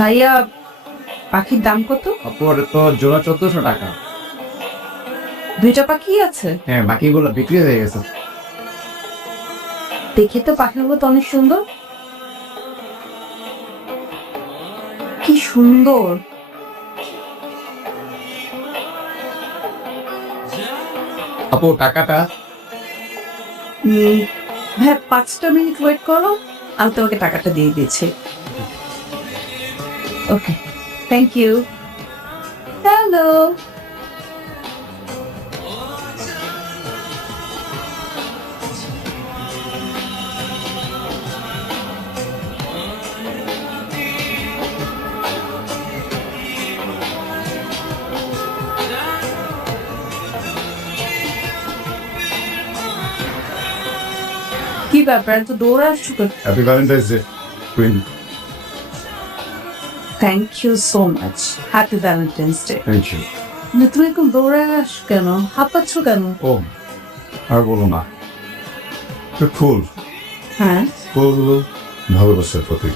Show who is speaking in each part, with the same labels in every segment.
Speaker 1: ভাইয়া পাখির দাম কত?
Speaker 2: অপর তো জোড়া চোদ্দশো টাকা।
Speaker 1: দুইটা পাখি আছে?
Speaker 2: হ্যাঁ বাকিগুলো বিক্রি হয়ে গেছে।
Speaker 1: দেখে তো পাখিগুলো তো অনেক সুন্দর। কি সুন্দর।
Speaker 2: আপু টাকাটা?
Speaker 1: হ্যাঁ পাঁচটা মিনিট ওয়েট করো। আমি তোমাকে টাকাটা দিয়ে দিয়েছি ওকে থ্যাংক ইউ হ্যালো কি ব্যাপার তো দৌড়ে আসছো
Speaker 3: happy Valentine's day queen
Speaker 1: thank you so much happy Valentine's day
Speaker 3: thank you
Speaker 1: তুমি এখন দৌড়ে আস কেন হাঁপাচ্ছ কেন
Speaker 3: ও আর বলো না তো ফুল
Speaker 1: হ্যাঁ
Speaker 3: ফুল ভালোবাসার প্রতীক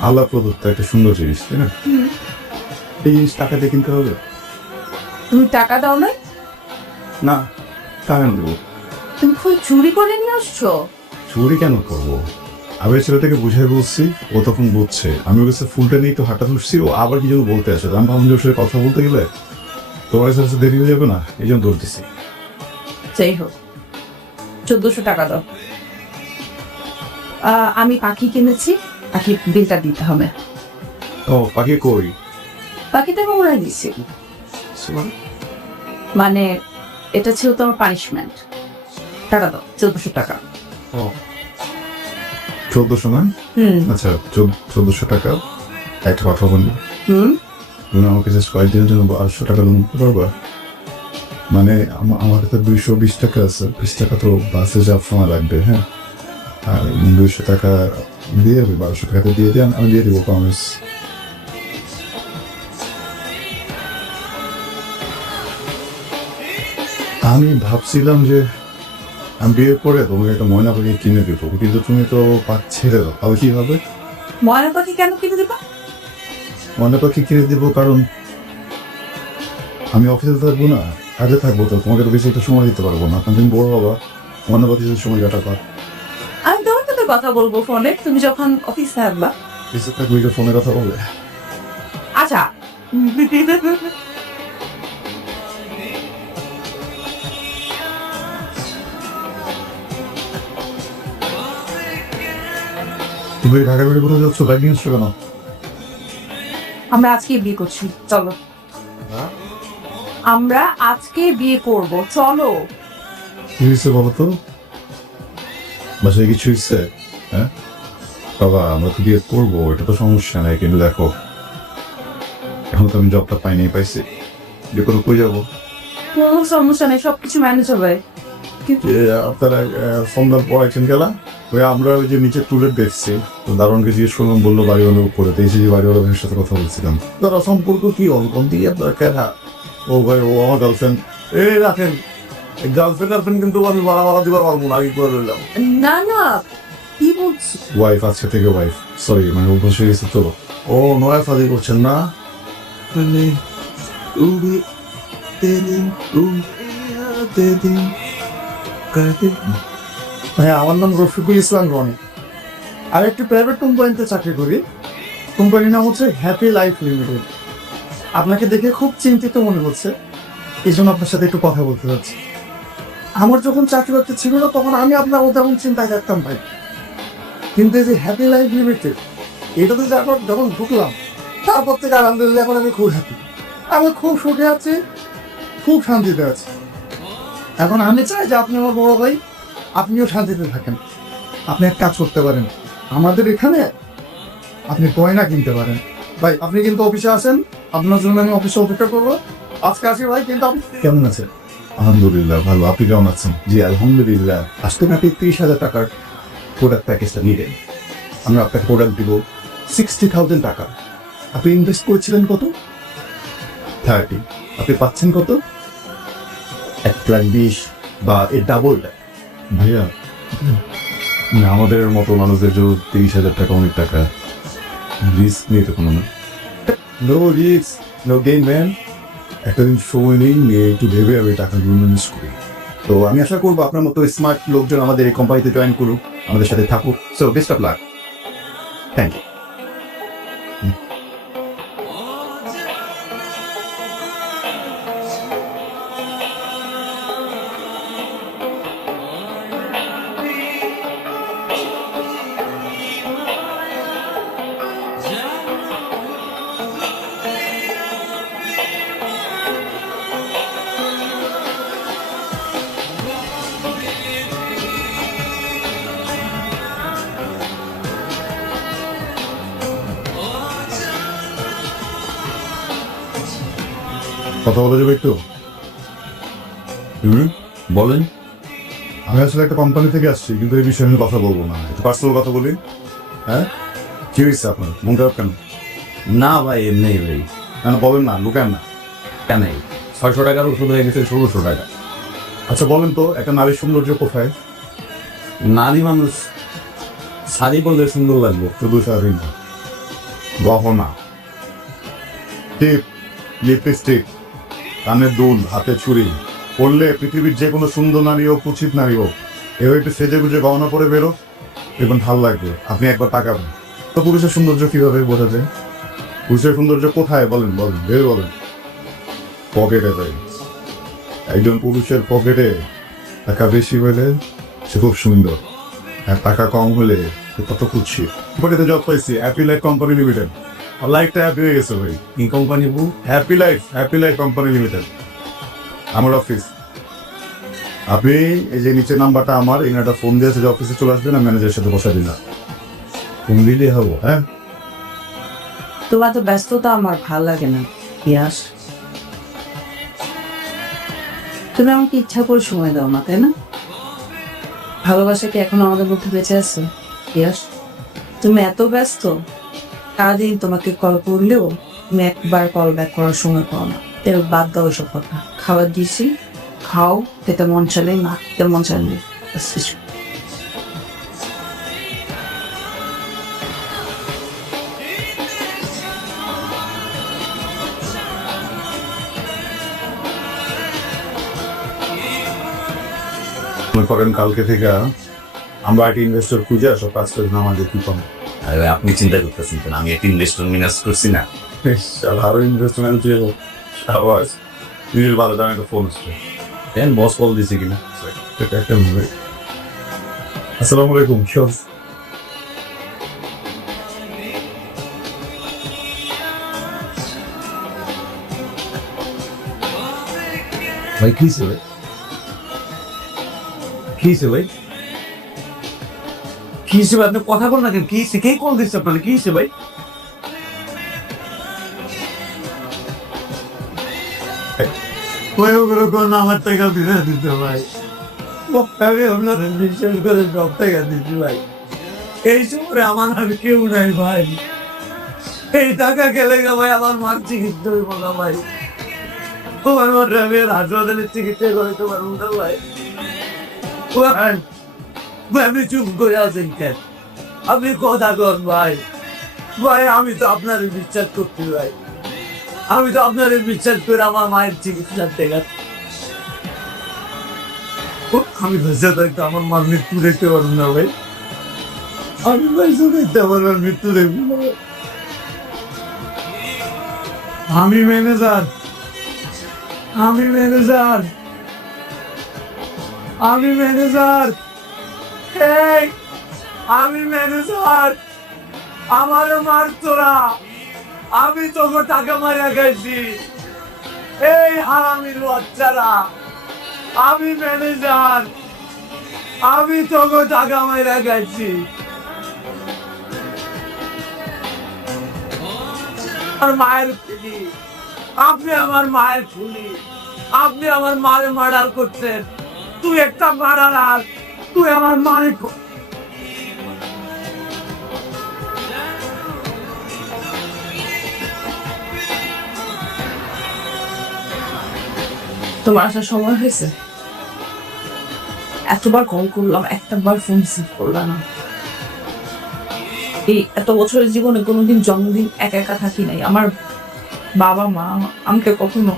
Speaker 3: আল্লাহ প্রদত্ত একটা সুন্দর জিনিস তাই না? এই জিনিস টাকা দিয়ে কিনতে হবে?
Speaker 1: তুমি টাকা দাও না?
Speaker 3: না টাকা দেবো।
Speaker 1: তুমি ফুল চুরি করে নিয়ে আসছো?
Speaker 3: চুরি কেন করব? আমি ছেলেটাকে বুঝাই বলছি ও তখন বুঝছে। আমি ওর কাছে ফুলটা নিয়ে তো হাঁটা ধরছি ও আবার কি যেন বলতে আসে। আমি ভাবলাম যে ওর সাথে কথা বলতে গেলে তোমার কাছে দেরি হয়ে যাবে না এই জন্য দৌড় দিছি।
Speaker 1: যাই হোক চোদ্দশো টাকা দাও। আমি পাখি কিনেছি পাখি বিলটা দিতে হবে।
Speaker 3: ও পাখি কই?
Speaker 1: পাখিতে আমি উড়াই দিছি। মানে এটা ছিল তোমার পানিশমেন্ট টাকা দাও চোদ্দশো টাকা।
Speaker 3: ও। চোদ্দশো না? আচ্ছা চোদ্দশো টাকা। একটা কথা বলি।
Speaker 1: হুম।
Speaker 3: তুমি আমাকে জাস্ট কয়েকদিনের জন্য বারোশো টাকা লোন দিতে পারবা? মানে আমার কাছে দুইশো বিশ টাকা আছে। বিশ টাকা তো বাসে যাওয়ার সময় লাগবে হ্যাঁ? আর দুইশো টাকা দিয়ে দেবে বারোশো টাকাতে দিয়ে দিয়ে আমি দিয়ে দেবো প্রমিস আমি ভাবছিলাম যে আমি বিয়ের পরে তোমাকে একটা ময়না পাখি কিনে দেবো কিন্তু তুমি তো পাক ছেড়ে দাও তাহলে কি হবে?
Speaker 1: ময়না পাখি কেন কিনে দিবা?
Speaker 3: ময়না পাখি কিনে দেবো কারণ আমি অফিসে থাকব না কাজে থাকব তো তোমাকে তো বেশি একটা সময় দিতে পারব না কারণ তুমি বড় বাবা ময়না পাখি যদি সময় কাটাবা।
Speaker 1: আমি তোমার সাথে কথা বলব ফোনে তুমি যখন অফিসে আসবা
Speaker 3: বেশি থাকবে ফোনে কথা বলবে।
Speaker 1: আচ্ছা।
Speaker 3: তুমি ঢাকা বেড়ে কোথাও যাচ্ছ ব্যাগ নিয়ে আসছো কেন
Speaker 1: আমরা আজকে বিয়ে করছি চলো। আমরা আজকে বিয়ে করব চলো।
Speaker 3: কি হয়েছে বলো তো? বাসায় কিছু হয়েছে হ্যাঁ? বাবা আমরা তো বিয়ে করব এটা তো সমস্যা নাই কিন্তু দেখো এখন তো আমি জবটা পাইনি পাইছি। যে কোনো কই যাব?
Speaker 1: কোনো সমস্যা নেই সবকিছু ম্যানেজ হবে।
Speaker 3: যে আপনারা সন্ধ্যার পর একজন গেলাম ওই আমরা ওই যে নিচে টুলেট দেখছি। দারোয়ানকে জিজ্ঞেস করলাম বলল বাড়িওয়ালার উপরে তো এসে যে বাড়িওয়ালা ভাইয়ের সাথে কথা বলছিলাম। তারা সম্পর্ক কি অনুকম দিয়ে আপনার কেনা ও ভাই ও আমার গার্লফ্রেন্ড এই রাখেন গার্লফ্রেন্ড গার্লফ্রেন্ড কিন্তু আমি বাড়া বাড়া দিবার পারব না আগে করে রইলাম।
Speaker 1: না না কি বলছি?
Speaker 3: ওয়াইফ আজকে থেকে ওয়াইফ সরি মানে অভ্যাস হয়ে গেছে তো। ও নয় ফাদি করছেন না? মানে উড়ি তেরি উড়িয়া
Speaker 4: হ্যাঁ আমার নাম রফিকুল ইসলাম রনি। আর একটি প্রাইভেট কোম্পানিতে চাকরি করি। কোম্পানির নাম হচ্ছে হ্যাপি লাইফ লিমিটেড আপনাকে দেখে খুব চিন্তিত মনে হচ্ছে। এই জন্য আপনার সাথে একটু কথা বলতে যাচ্ছি। আমার যখন চাকরি বাকরি ছিল না, তখন আমি আপনার মতো এমন চিন্তায় থাকতাম ভাই। কিন্তু এই যে হ্যাপি লাইফ লিমিটেড এটাতে যখন যখন ঢুকলাম, তারপর থেকে আলহামদুলিল্লাহ এখন আমি খুব হ্যাপি আমি খুব সুখে আছি, খুব শান্তিতে আছি। এখন আমি চাই যে আপনি আমার বড় ভাই আপনিও শান্তিতে থাকেন। আপনি এক কাজ করতে পারেন। আমাদের এখানে আপনি গয়না কিনতে পারেন। ভাই আপনি কিন্তু অফিসে আসেন আপনার জন্য আমি অফিসে অপেক্ষা করব। আজকে আসি ভাই কিন্তু আপনি কেমন আছেন?
Speaker 3: আলহামদুলিল্লাহ ভালো। আপনি কেমন আছেন? জি আলহামদুলিল্লাহ। আজকে আপনি তিরিশ হাজার টাকার প্রোডাক্ট প্যাকেজটা নিলেন। আমরা আপনাকে প্রোডাক্ট দিব সিক্সটি থাউজেন্ড টাকা। আপনি ইনভেস্ট করেছিলেন কত? থার্টি আপনি পাচ্ছেন কত? এক লাখ বিশ বা এর ডাবলটা ভাইয়া না, আমাদের মতো মানুষদের জন্য তিরিশ হাজার টাকা অনেক টাকা। রিস্ক নিয়ে তো কোনো না? No risk no gain man একটা দিন সময় নেই নিয়ে একটু ভেবে আমি টাকাগুলো ম্যানেজ করি। তো আমি আশা করব আপনার মতো স্মার্ট লোকজন আমাদের এই কোম্পানিতে জয়েন করুক আমাদের সাথে থাকুক। So best of luck thank you কথা বলা যাবে একটু?
Speaker 2: বলেন।
Speaker 3: আমি আসলে একটা কোম্পানি থেকে আসছি কিন্তু এই বিষয়ে আমি কথা বলব না। একটু পার্সোনাল কথা বলি। হ্যাঁ? কি হয়েছে আপনার? মন খারাপ কেন?
Speaker 2: না ভাই এমনি ভাই।
Speaker 3: কেন বলেন না লুকান না।
Speaker 2: কেন ছয়শো টাকার ওষুধ হয়ে গেছে ষোলোশো টাকা।
Speaker 3: আচ্ছা বলেন তো একটা নারীর সৌন্দর্য কোথায়?
Speaker 2: নারী মানুষ শাড়ি পরলে সুন্দর লাগবে।
Speaker 3: শুধু শাড়ি না। গহনা। টিপ লিপস্টিক কানের দুল, হাতে ছুরি। পড়লে পৃথিবীর যে কোনো সুন্দর নারী হোক উচিত নারী হোক এভাবে একটু সেজে গুজে গহনা পরে বেরো। দেখবেন ভালো লাগবে। আপনি একবার তাকাবেন। তো পুরুষের সৌন্দর্য কীভাবে বোঝা যায়? পুরুষের সৌন্দর্য কোথায়? বলেন বলেন, বের বলেন। পকেটে ভাই একজন পুরুষের পকেটে টাকা বেশি হলে সে খুব সুন্দর। আর টাকা কম হলে সে কত খুঁজছি পকেটে জব পাইছি হ্যাপি লাইফ কোম্পানি লিমিটেড লাইফটা হ্যাপি হয়ে গেছে ভাই।
Speaker 2: কি কোম্পানি বু
Speaker 3: happy life happy life company limited আমার অফিস আপনি এই যে নিচের নাম্বারটা আমার এই একটা ফোন দিয়েছে যে অফিসে চলে আসবেন, আমি ম্যানেজারের সাথে বসা দিলাম। ফোন দিলে হব হ্যাঁ?
Speaker 1: তোমার তো ব্যস্ততা আমার, ভালো লাগে না। ইয়াস। তুমি আমাকে ইচ্ছা করে সময় দাও না, তাই না? ভালোবাসা কি এখন আমাদের মধ্যে বেঁচে আছে? ইয়াস। তুমি এত ব্যস্ত। সারাদিন তোমাকে কল করলেও তুমি একবার কল ব্যাক করার সময় পাও না। এর বাদ দাও এসব কথা। খাবার দিয়েছি, খাও খেতে মন চালে না খেতে মন চালে কিছু।
Speaker 3: মনে করেন কালকে থেকে আমরা একটা ইনভেস্টর খুঁজে সব কাজ করে আমাদের কি পাবো
Speaker 2: আপনি চিন্তা করতেছেন কেন? আমি একটা ইনভেস্টর মিনাস করছি না।
Speaker 3: আর ইনভেস্টমেন্ট আওয়াজ নিজের ভালো দামে একটা ফোন আসছে।
Speaker 2: দেন বস কল দিছে কিনা?
Speaker 3: একটা। আসসালামু আলাইকুম শিওর।
Speaker 2: ভাই কি ভাই? কি হয়েছে ভাই? কি ভাই আপনি কথা বল না কেন? কি হয়েছে কে কল দিচ্ছে আপনার কি হয়েছে ভাই?
Speaker 5: কোন আমার টাকা ফিরে দিতে ভাই। আমি আপনার করে ভাই। এই সময় আমার আর কেউ নাই ভাই। এই টাকা খেলে ভাই আমার মার চিকিৎসা হইব না ভাই। ও আমার রবির হাসপাতালে চিকিৎসা না ভাই। ভাই ভাই, আপনি চুপ করে আছেন কেন? আপনি কথা কর ভাই। ভাই, আমি তো আপনার বিশ্বাস করছি ভাই আমি তো আপনার বিশ্বাস করে আমার মায়ের চিকিৎসার টাকা আমি বেঁচে থাকতে আমার মার মৃত্যু দেখতে পারব না ভাই। আমি বেঁচে দেখতে পারব মৃত্যু দেখব আমি ম্যানেজার। আমি ম্যানেজার। আমি ম্যানেজার। এই, আমি ম্যানেজার আমার মার তোরা। আমি তোকে টাকা মারিয়া গেছি এই হারামির বাচ্চারা, আমি ম্যানেজার, আমি তোকে টাকা মারিয়া গেছি আমার মায়ের খুলি, আপনি আমার মায়ের খুলি, আপনি আমার মায়ের মার্ডার করছেন। তুই একটা মার্ডার তুই আমার খু-
Speaker 1: তোমার আসার সময় হয়েছে? এতবার কল করলাম একটা বার ফোন রিসিভ করলাম এই এত বছরের জীবনে কোনোদিন জন্মদিন একা একা থাকি নাই। আমার বাবা মা আমাকে কখনো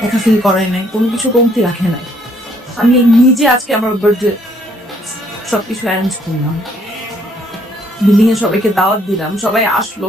Speaker 1: একা ফিল করায় নাই, কোনো কিছু কমতি রাখে নাই। আমি নিজে আজকে আমার বার্থডে সবকিছু অ্যারেঞ্জ করলাম। বিল্ডিং এ সবাইকে দাওয়াত দিলাম, সবাই আসলো,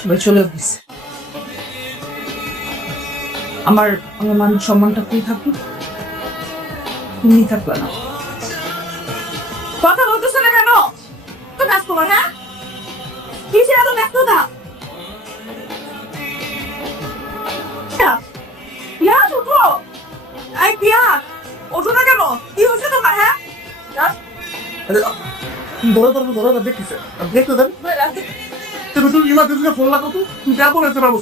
Speaker 1: সবাই চলে গেছে। আমার আমার মান সম্মানটা কই থাকুক? তুমি থাকবে না। কথা বলতেছো না কেন? তো ব্যস্ত হ্যাঁ? কিসে এত ব্যস্ততা?
Speaker 5: ধরে ধরবো ধরে দেখতেছে। দেখতে দেন। তুমি তুমি ইমার্জেন্সিতে ফোন লাগাও তো তুমি যা বলেছে বাবু